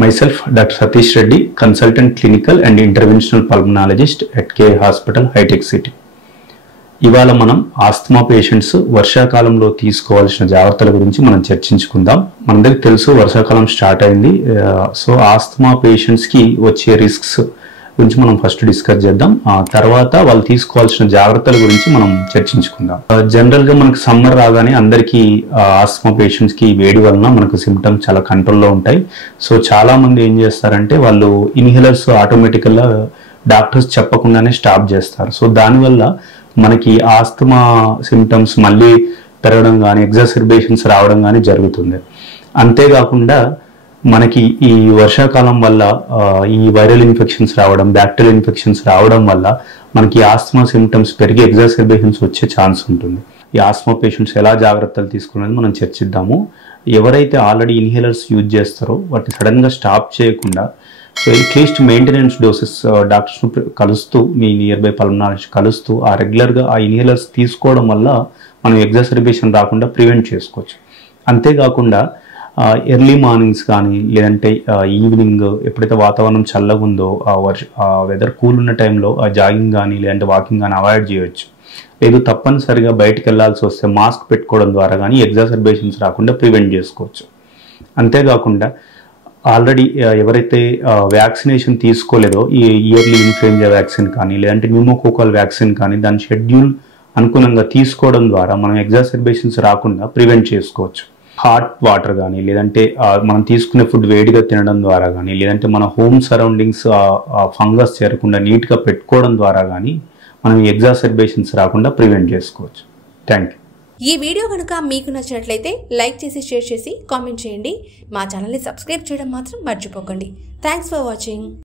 Myself, Dr. Satish Reddy, Consultant Clinical and Interventional Pulmonologist at K Hospital, High Tech City. ఇవాళ మనం asthma patients వర్షాకాలంలో తీసుకోవాల్సిన జాగ్రత్తల గురించి మనం చర్చించుకుందాం. మనందరికీ తెలుసు వర్షాకాలం స్టార్ట్ అయింది. సో ఆస్తమా పేషెంట్స్కి వచ్చే రిస్క్స్ గురించి మనం ఫస్ట్ డిస్కస్ చేద్దాం. ఆ తర్వాత వాళ్ళు తీసుకోవాల్సిన జాగ్రత్తల గురించి మనం చర్చించుకుందాం. జనరల్గా మనకు సమ్మర్ రాగానే అందరికీ ఆస్తమా పేషెంట్స్కి వేడి వలన మనకు సిమ్టమ్స్ చాలా కంట్రోల్లో ఉంటాయి. సో చాలామంది ఏం చేస్తారంటే వాళ్ళు ఇన్హేలర్స్ ఆటోమేటికల్గా డాక్టర్స్ చెప్పకుండానే స్టాప్ చేస్తారు. సో దానివల్ల మనకి ఆస్తమా సిమ్టమ్స్ మళ్ళీ పెరగడం కానీ ఎగ్జాసర్బేషన్స్ రావడం కానీ జరుగుతుంది. అంతేకాకుండా మనకి ఈ వర్షాకాలం వల్ల ఈ వైరల్ ఇన్ఫెక్షన్స్ రావడం, బ్యాక్టీరియల్ ఇన్ఫెక్షన్స్ రావడం వల్ల మనకి ఆస్తమా సిమ్టమ్స్ పెరిగి ఎగ్జాసర్బేషన్స్ వచ్చే ఛాన్స్ ఉంటుంది. ఈ ఆస్తమా పేషెంట్స్ ఎలా జాగ్రత్తలు తీసుకునేది మనం చర్చిద్దాము. ఎవరైతే ఆల్రెడీ ఇన్హేలర్స్ యూజ్ చేస్తారో వాటిని సడన్గా స్టాప్ చేయకుండా సో అట్లీస్ట్ మెయింటెనెన్స్ డోసెస్ డాక్టర్స్ను కలుస్తూ మీ నియర్ బై పల్మనాలజిస్ట్ కలుస్తూ ఆ రెగ్యులర్గా ఆ ఇన్హేలర్స్ తీసుకోవడం వల్ల మనం ఎగ్జాసర్బేషన్ రాకుండా ప్రివెంట్ చేసుకోవచ్చు. అంతేకాకుండా ఎర్లీ మార్నింగ్స్ కానీ లేదంటే ఈవినింగ్ ఎప్పుడైతే వాతావరణం చల్లగా ఉందో ఆ వెదర్ కూల్ ఉన్న టైంలో ఆ జాగింగ్ కానీ లేదంటే వాకింగ్ కానీ అవాయిడ్ చేయవచ్చు. లేదు తప్పనిసరిగా బయటకు వెళ్ళాల్సి వస్తే మాస్క్ పెట్టుకోవడం ద్వారా కానీ ఎగ్జాసర్బేషన్స్ రాకుండా ప్రివెంట్ చేసుకోవచ్చు. అంతేకాకుండా ఆల్రెడీ ఎవరైతే వ్యాక్సినేషన్ తీసుకోలేదో ఈ ఇయర్లీ ఇన్ఫ్లుయెంజా వ్యాక్సిన్ కానీ లేదంటే న్యూమోకోకల్ వ్యాక్సిన్ కానీ దాని షెడ్యూల్ అనుగుణంగా తీసుకోవడం ద్వారా మనం ఎగ్జాసర్బేషన్స్ రాకుండా ప్రివెంట్ చేసుకోవచ్చు. హాట్ వాటర్ కానీ లేదంటే మనం తీసుకునే ఫుడ్ వేడిగా తినడం ద్వారా కానీ లేదంటే మన హోమ్ సరౌండింగ్స్ ఫంగస్ చేరకుండా నీట్గా పెట్టుకోవడం ద్వారా కానీ మనం ఎగ్జాసర్బేషన్స్ రాకుండా ప్రివెంట్ చేసుకోవచ్చు. Thank you. ఈ వీడియో కనుక మీకు నచ్చినట్లయితే లైక్ చేసి షేర్ చేసి కామెంట్ చేయండి. మా ఛానల్ని సబ్స్క్రైబ్ చేయడం మాత్రం మర్చిపోకండి. Thanks for watching.